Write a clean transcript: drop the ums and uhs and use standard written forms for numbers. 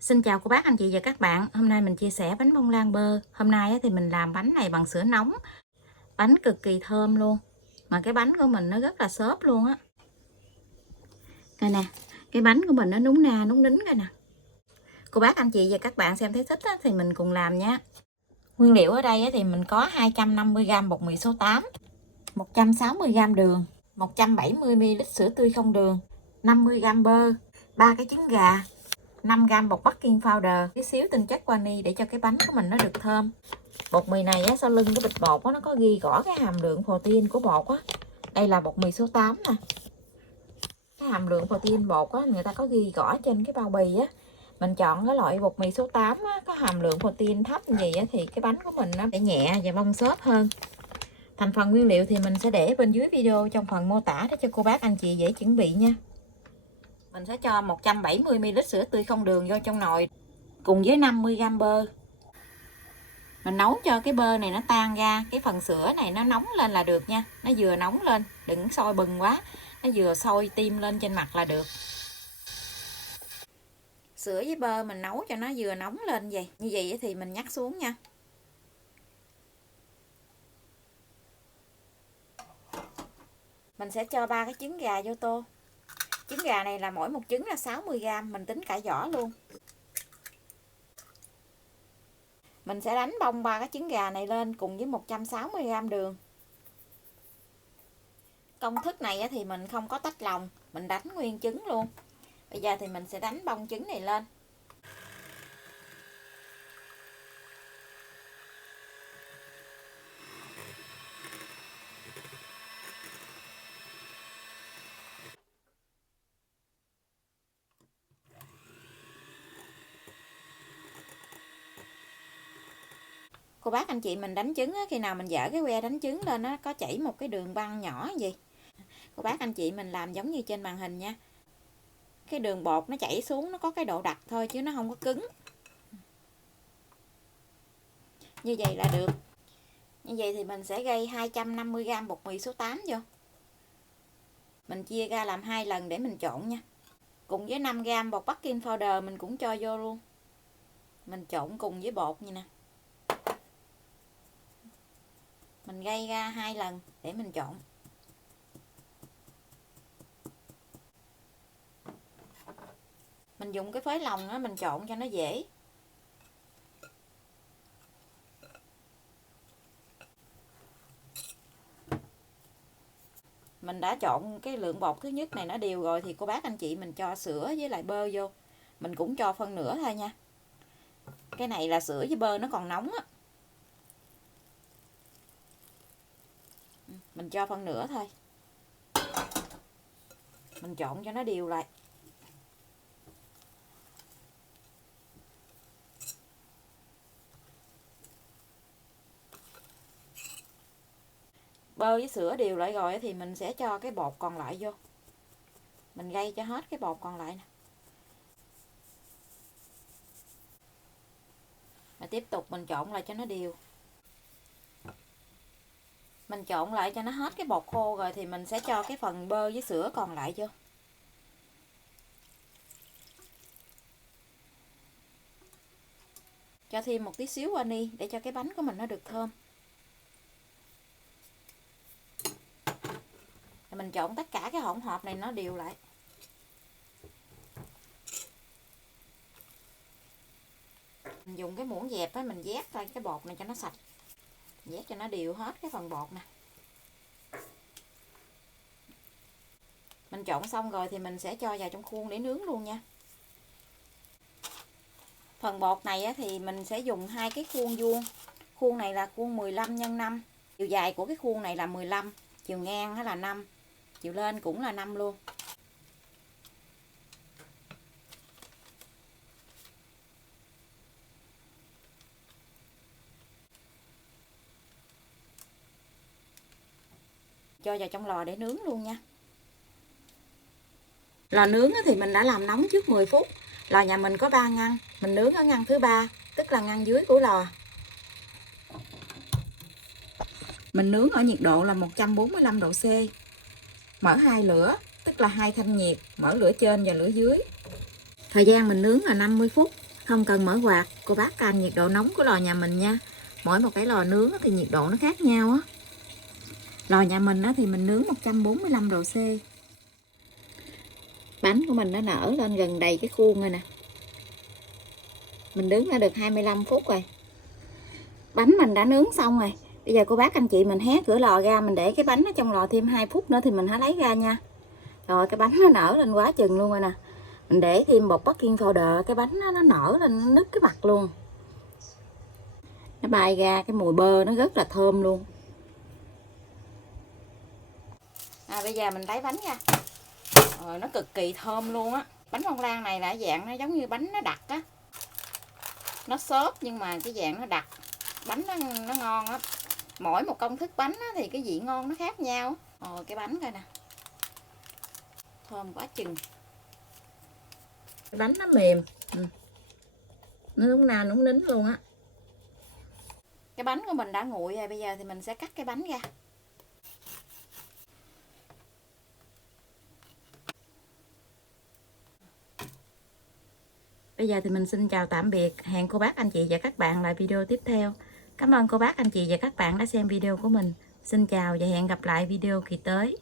Xin chào cô bác anh chị và các bạn. Hôm nay mình chia sẻ bánh bông lan bơ. Hôm nay thì mình làm bánh này bằng sữa nóng. Bánh cực kỳ thơm luôn. Mà cái bánh của mình nó rất là xốp luôn á. Đây nè, cái bánh của mình nó núng na núng nính đây nè. Cô bác anh chị và các bạn xem thấy thích thì mình cùng làm nha. Nguyên liệu ở đây thì mình có 250g bột mì số 8, 160g đường, 170ml sữa tươi không đường, 50g bơ, 3 cái trứng gà, 5g bột baking powder, tí xíu tinh chất vani để cho cái bánh của mình nó được thơm. Bột mì này á, sau lưng cái bịch bột á, nó có ghi rõ cái hàm lượng protein của bột á. Đây là bột mì số 8 nè. Cái hàm lượng protein bột á, người ta có ghi rõ trên cái bao bì á. Mình chọn cái loại bột mì số 8 á, có hàm lượng protein thấp như vậy á, thì cái bánh của mình nó sẽ nhẹ và bong xốp hơn. Thành phần nguyên liệu thì mình sẽ để bên dưới video trong phần mô tả để cho cô bác anh chị dễ chuẩn bị nha. Mình sẽ cho 170ml sữa tươi không đường vô trong nồi cùng với 50g bơ. Mình nấu cho cái bơ này nó tan ra, cái phần sữa này nó nóng lên là được nha. Nó vừa nóng lên, đừng sôi bừng quá. Nó vừa sôi tim lên trên mặt là được. Sữa với bơ mình nấu cho nó vừa nóng lên vậy. Như vậy thì mình nhắc xuống nha. Mình sẽ cho 3 cái trứng gà vô tô. Trứng gà này là mỗi một trứng là 60g, mình tính cả vỏ luôn. Mình sẽ đánh bông 3 cái trứng gà này lên cùng với 160g đường. Công thức này thì mình không có tách lòng, mình đánh nguyên trứng luôn. Bây giờ thì mình sẽ đánh bông trứng này lên. Cô bác anh chị mình đánh trứng khi nào mình dở cái que đánh trứng lên nó có chảy một cái đường băng nhỏ gì. Cô bác anh chị mình làm giống như trên màn hình nha. Cái đường bột nó chảy xuống nó có cái độ đặc thôi chứ nó không có cứng. Như vậy là được. Như vậy thì mình sẽ gây 250g bột mì số 8 vô. Mình chia ra làm 2 lần để mình trộn nha. Cùng với 5g bột baking powder mình cũng cho vô luôn. Mình trộn cùng với bột như nè. Mình gây ra 2 lần để mình trộn. Mình dùng cái phới lòng đó mình trộn cho nó dễ. Mình đã trộn cái lượng bột thứ nhất này nó đều rồi thì cô bác anh chị mình cho sữa với lại bơ vô. Mình cũng cho phân nửa thôi nha. Cái này là sữa với bơ nó còn nóng á. Mình cho phân nửa thôi. Mình trộn cho nó đều lại. Bơ với sữa đều lại rồi thì mình sẽ cho cái bột còn lại vô. Mình gây cho hết cái bột còn lại nè. Và tiếp tục mình trộn lại cho nó đều. Mình trộn lại cho nó hết cái bột khô rồi thì mình sẽ cho cái phần bơ với sữa còn lại vô. Cho thêm một tí xíu vani để cho cái bánh của mình nó được thơm. Mình trộn tất cả cái hỗn hợp này nó đều lại. Mình dùng cái muỗng dẹp á, mình vét ra cái bột này cho nó sạch. Vét cho nó đều hết cái phần bột nè. Mình trộn xong rồi thì mình sẽ cho vào trong khuôn để nướng luôn nha. Phần bột này thì mình sẽ dùng 2 cái khuôn vuông. Khuôn này là khuôn 15 x 5. Chiều dài của cái khuôn này là 15, chiều ngang là 5, chiều lên cũng là 5 luôn. Cho vào trong lò để nướng luôn nha. Lò nướng thì mình đã làm nóng trước 10 phút. Lò nhà mình có 3 ngăn, mình nướng ở ngăn thứ 3, tức là ngăn dưới của lò. Mình nướng ở nhiệt độ là 145 độ C. Mở 2 lửa, tức là 2 thanh nhiệt, mở lửa trên và lửa dưới. Thời gian mình nướng là 50 phút. Không cần mở quạt, cô bác canh nhiệt độ nóng của lò nhà mình nha. Mỗi một cái lò nướng thì nhiệt độ nó khác nhau á. Lò nhà mình thì mình nướng 145 độ C. Bánh của mình nó nở lên gần đầy cái khuôn rồi nè. Mình nướng đã được 25 phút rồi. Bánh mình đã nướng xong rồi. Bây giờ cô bác anh chị mình hé cửa lò ra, mình để cái bánh ở trong lò thêm 2 phút nữa thì mình hãy lấy ra nha. Rồi cái bánh nó nở lên quá chừng luôn rồi nè. Mình để thêm bột baking powder, cái bánh nó nở lên, nó nứt cái mặt luôn. Nó bay ra cái mùi bơ nó rất là thơm luôn. Bây giờ mình lấy bánh ra. Rồi nó cực kỳ thơm luôn á. Bánh bông lan này là dạng nó giống như bánh nó đặc á. Nó xốp nhưng mà cái dạng nó đặc. Bánh nó ngon á. Mỗi một công thức bánh á, thì cái vị ngon nó khác nhau. Cái bánh coi nè. Thơm quá chừng. Cái bánh nó mềm. Nó núng na núng nín luôn á. Cái bánh của mình đã nguội rồi. Bây giờ thì mình sẽ cắt cái bánh ra. Bây giờ thì mình xin chào tạm biệt. Hẹn cô bác anh chị và các bạn lại video tiếp theo. Cảm ơn cô bác anh chị và các bạn đã xem video của mình. Xin chào và hẹn gặp lại video kỳ tới.